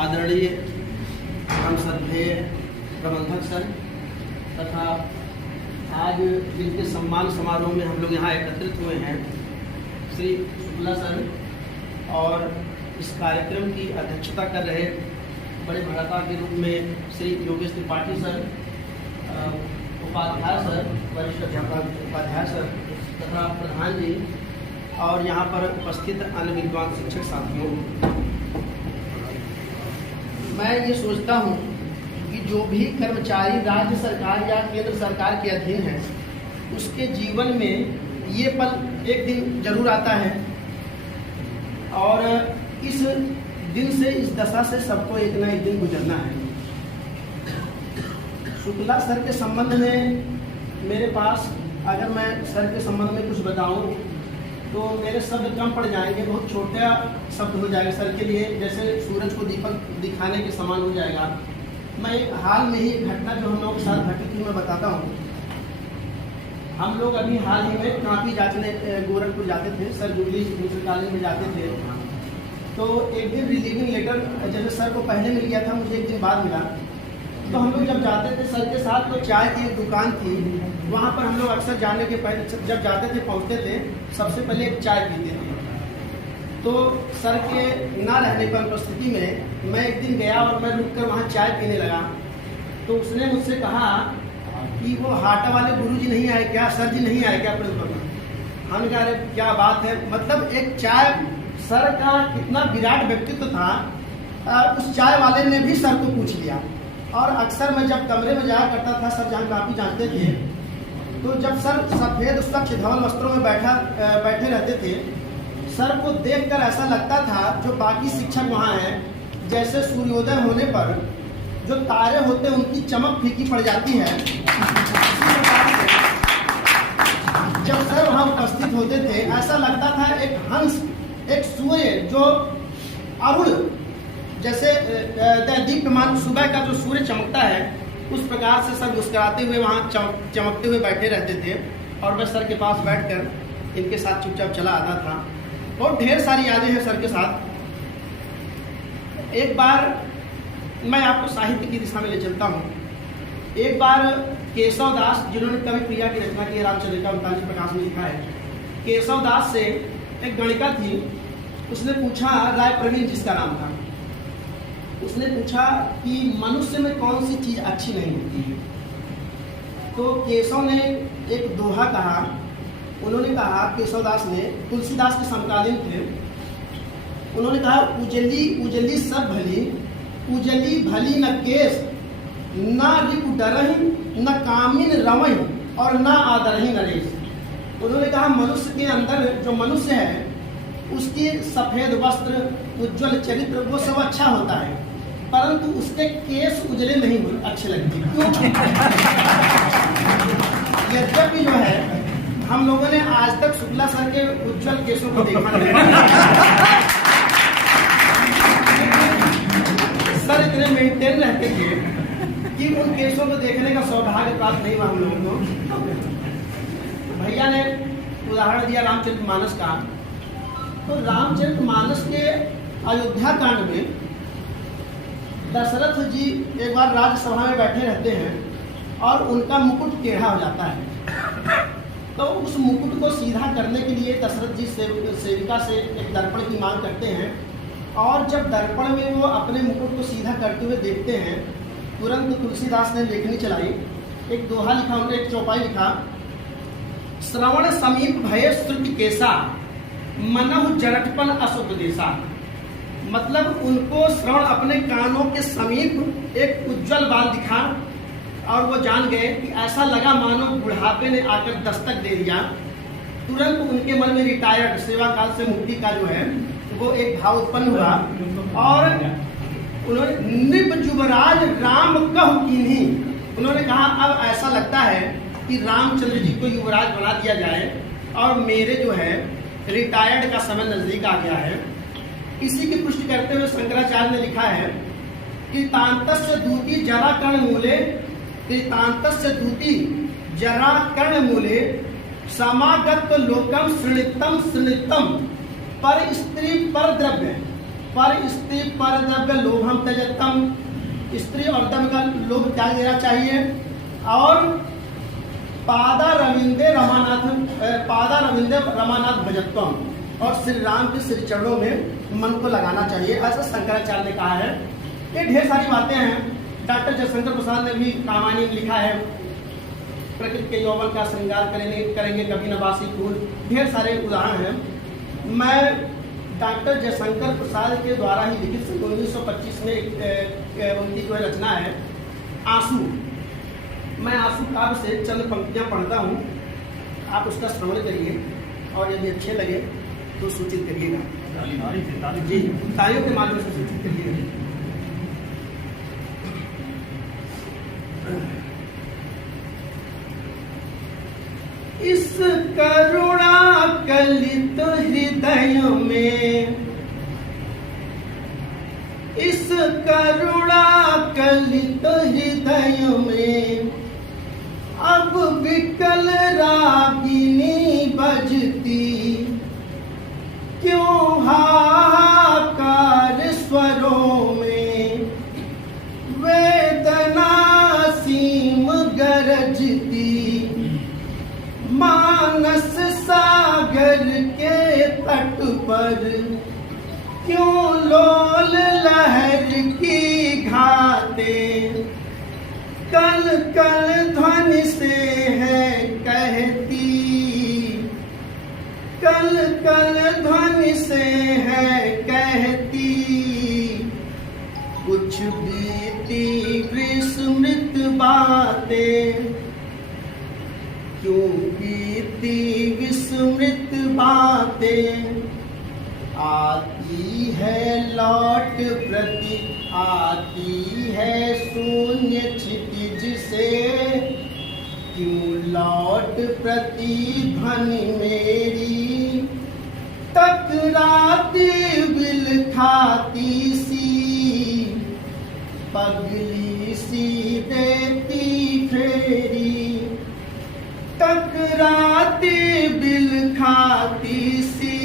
आदरणीय हम श्रद्धेय प्रबंधक सर तथा आज जिनके सम्मान समारोह में हम लोग यहाँ एकत्रित हुए हैं श्री शुक्ला सर और इस कार्यक्रम की अध्यक्षता कर रहे बड़े भ्राता के रूप में श्री योगेश त्रिपाठी सर, उपाध्याय सर, वरिष्ठ अध्यापक उपाध्याय सर तथा प्रधान जी और यहाँ पर उपस्थित अन्य विद्वान शिक्षक साथियों, मैं ये सोचता हूँ कि जो भी कर्मचारी राज्य सरकार या केंद्र सरकार के अधीन है उसके जीवन में ये पल एक दिन जरूर आता है और इस दिन से, इस दशा से सबको एक ना एक दिन गुजरना है। शुक्ला सर के संबंध में मेरे पास अगर मैं सर के संबंध में कुछ बताऊं तो मेरे शब्द कम पड़ जाएंगे, बहुत छोटा शब्द हो जाएगा सर के लिए, जैसे सूरज को दीपक दिखाने के समान हो जाएगा। मैं एक हाल में ही घटना जो हम लोग के साथ घटी थी मैं बताता हूँ। हम लोग अभी हाल ही में कापी जांचने गोरखपुर जाते थे, सर जुबली इंटर कॉलेज में जाते थे। तो एक दिन रिलीविंग लेटर जब सर को पहले मिल गया था, मुझे एक दिन बाद मिला। तो हम लोग जब जाते थे सर के साथ तो चाय की एक दुकान थी, वहाँ पर हम लोग अक्सर जाने के पहले जब जाते थे पहुँचते थे सबसे पहले एक चाय पीते थे। तो सर के ना रहने पर उपस्थिति में मैं एक दिन गया और मैं रुककर वहाँ चाय पीने लगा। तो उसने मुझसे कहा कि वो हाटा वाले गुरुजी नहीं आए क्या, सर जी नहीं आए क्या प्रिंसिपल में? हम कह रहे क्या बात है, मतलब एक चाय, सर का कितना विराट व्यक्तित्व था, उस चाय वाले ने भी सर को पूछ लिया। और अक्सर मैं जब कमरे में जाया करता था, सर जहाँ काफी जानते थे, तो जब सर सफेद स्वच्छ धवल वस्त्रों में बैठे रहते थे, सर को देखकर ऐसा लगता था जो बाकी शिक्षक वहाँ हैं जैसे सूर्योदय होने पर जो तारे होते हैं उनकी चमक फीकी पड़ जाती है। जब सर वहाँ उपस्थित होते थे ऐसा लगता था एक हंस, एक सूर्य जो अरुण जैसे दीप्यमान सुबह का जो सूर्य चमकता है उस प्रकार से सर मुस्कुराते हुए वहाँ चमकते हुए बैठे रहते थे। और मैं सर के पास बैठकर इनके साथ चुपचाप चला आता था। बहुत ढेर सारी यादें हैं सर के साथ। एक बार मैं आपको साहित्य की दिशा में ले चलता हूँ। एक बार केशव दास, जिन्होंने कवि प्रिया की रचना की, रामचंद्रिका 39 प्रकाश में लिखा है, केशव दास से एक गणिका थी, उसने पूछा, राय प्रवीण जिसका नाम था, उसने पूछा कि मनुष्य में कौन सी चीज अच्छी नहीं होती है। तो केशव ने एक दोहा कहा। उन्होंने कहा, केशव दास ने, तुलसीदास के समकालीन थे, उन्होंने कहा, उजली उजली सब भली, उजली भली न केश, न रिपु डरहि, न कामिन रवहि और न आदरहि नरेश। उन्होंने कहा मनुष्य के अंदर जो मनुष्य है उसके सफेद वस्त्र, उज्जवल चरित्र वो सब अच्छा होता है, परंतु उसके केस उजले नहीं अच्छे लगते। यद्यपि जो है हम लोगों ने आज तक शुक्ला सर के उज्जवल केसों को देखा नहीं। सर इतने मेंटेन रहते थे कि उन केसों को देखने का सौभाग्य प्राप्त नहीं हुआ हम लोगों को। भैया ने उदाहरण दिया रामचरितमानस का। तो रामचरितमानस के अयोध्या कांड में दशरथ जी एक बार राज्यसभा में बैठे रहते हैं और उनका मुकुट टेढ़ा हो जाता है। तो उस मुकुट को सीधा करने के लिए दशरथ जी सेविका से एक दर्पण की मांग करते हैं और जब दर्पण में वो अपने मुकुट को सीधा करते हुए देखते हैं, तुरंत तुलसीदास ने लेखनी चलाई, एक दोहा लिखा, उन्होंने एक चौपाई लिखा, श्रवण समीप भय श्रुति केसा, मनहु जरठपन असुपदेशा। मतलब उनको श्रवण अपने कानों के समीप एक उज्जवल बाल दिखा और वो जान गए कि ऐसा लगा मानो बुढ़ापे ने आकर दस्तक दे दिया। तुरंत उनके मन में रिटायर्ड, सेवा काल से मुक्ति का जो है वो एक भाव उत्पन्न हुआ और उन्होंने नृप युवराज राम कहु कीन्ही, उन्होंने कहा अब ऐसा लगता है कि रामचंद्र जी को युवराज बना दिया जाए और मेरे जो है रिटायर्ड का समय नजदीक आ गया है। इसी की पुष्टि करते हुए शंकराचार्य ने लिखा है कि तांतस्य दूती जरा कर्ण मूले, तांतस्य दूती जरा कर्ण मूले, समागत लोकम श्रृणितम श्रृणितम, पर स्त्री पर द्रव्य, पर स्त्री पर कर्तव्य लोभम त्यजतम, स्त्री और दम का लोभ त्याग देना चाहिए। और पादा रविंदे रमानाथ भजत्वम, और श्री राम के श्री चरणों में मन को लगाना चाहिए, ऐसा शंकराचार्य ने कहा है। ये ढेर सारी बातें हैं। डॉक्टर जयशंकर प्रसाद ने भी रामायणी में लिखा है, प्रकृति के यौवन का श्रृंगार करेंगे कभी नवासी फूल, ढेर सारे उदाहरण हैं। मैं डॉक्टर जयशंकर प्रसाद के द्वारा ही लिखित 1925 में उनकी जो रचना है आंसू, मैं आंसू काव्य से चंद पंक्तियां पढ़ता हूँ, आप उसका श्रवण करिए और यदि अच्छे लगे तो सूचित करिएगा। जी, तालियों के माध्यम से सूचित करिएगा। इस करुणा कलित हृदय में, इस करुणा कलित हृदय में अब विकल रागिनी बजती, क्यों हाहाकार स्वरों में वेदना सीम गरजती, मानस सागर के तट पर क्यों लोल लहर की घाटे, कल कल ध्वनि से है कहती, कल कल ध्वनि से है कहती, कुछ बीती विस्मृत बातें, क्यों बीती विस्मृत बातें, आती है लौट प्रति, आती है शून्य क्षितिज से, क्यों लौट प्रतिध्वनि मेरी, टकराती बिल खाती सी, पगली सी देती फेरी, टकराती बिल खाती सी,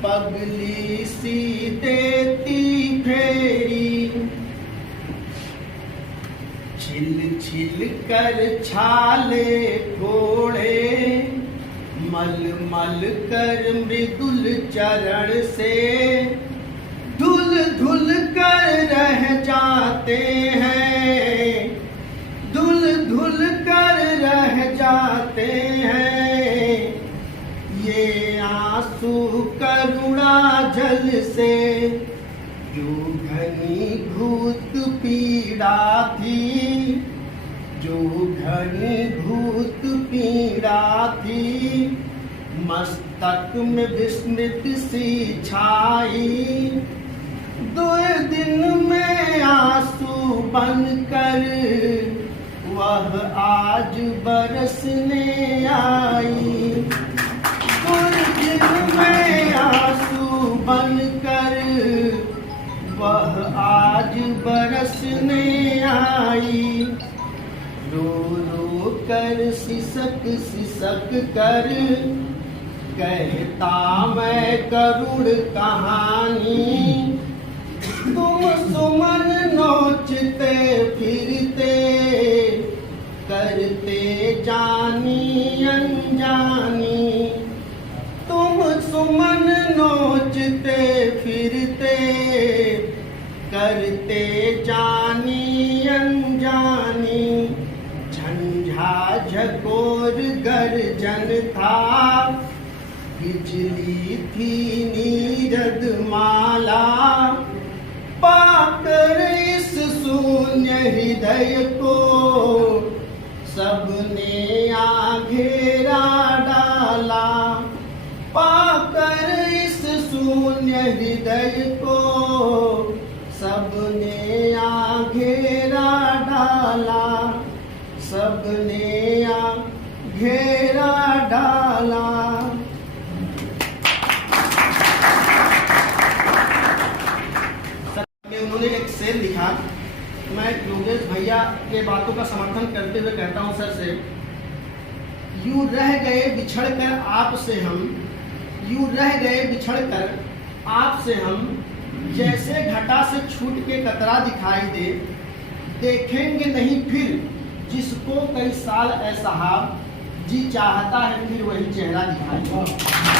पगली सी देती फेरी, छिल छिल कर छाले फोड़े, मल मल कर मृदुल चरण से, धुल धुल कर रह जाते हैं, धुल धुल कर रह जाते हैं, ये आंसू करुणा जल से, जो घनीभूत पीड़ा थी, जो घनीभूत पीड़ा थी, मस्तक में विस्मृत सी छाई, दो दिन में आंसू बनकर वह आज बरसने आई, दो दिन में आंसू बनकर वह आज बरसने आई, रो रो कर सिसक सिसक कर कहता मैं करुण कहानी, तुम सुमन नोचते फिरते करते जानी अनजानी, तुम सुमन नोचते फिरते करते जानी अनजानी, झंझा झकोर गर्जन था, बिजली थी नीरद माला, पाकर इस शून्य हृदय को सबने घेरा डाला, पाकर इस शून्य हृदय को सबने घेरा डाला, सबने घेरा डाला। उन्होंने एक शेर लिखा, मैं योगेश भैया के बातों का समर्थन करते हुए कहता हूं सर से, यूं रह गए बिछड़ कर आपसे हम, यूं रह गए बिछड़ कर आपसे हम, जैसे घटा से छूट के कतरा दिखाई दे, देखेंगे नहीं फिर जिसको कई साल ए साहब, जी चाहता है फिर वही चेहरा दिखाई दे।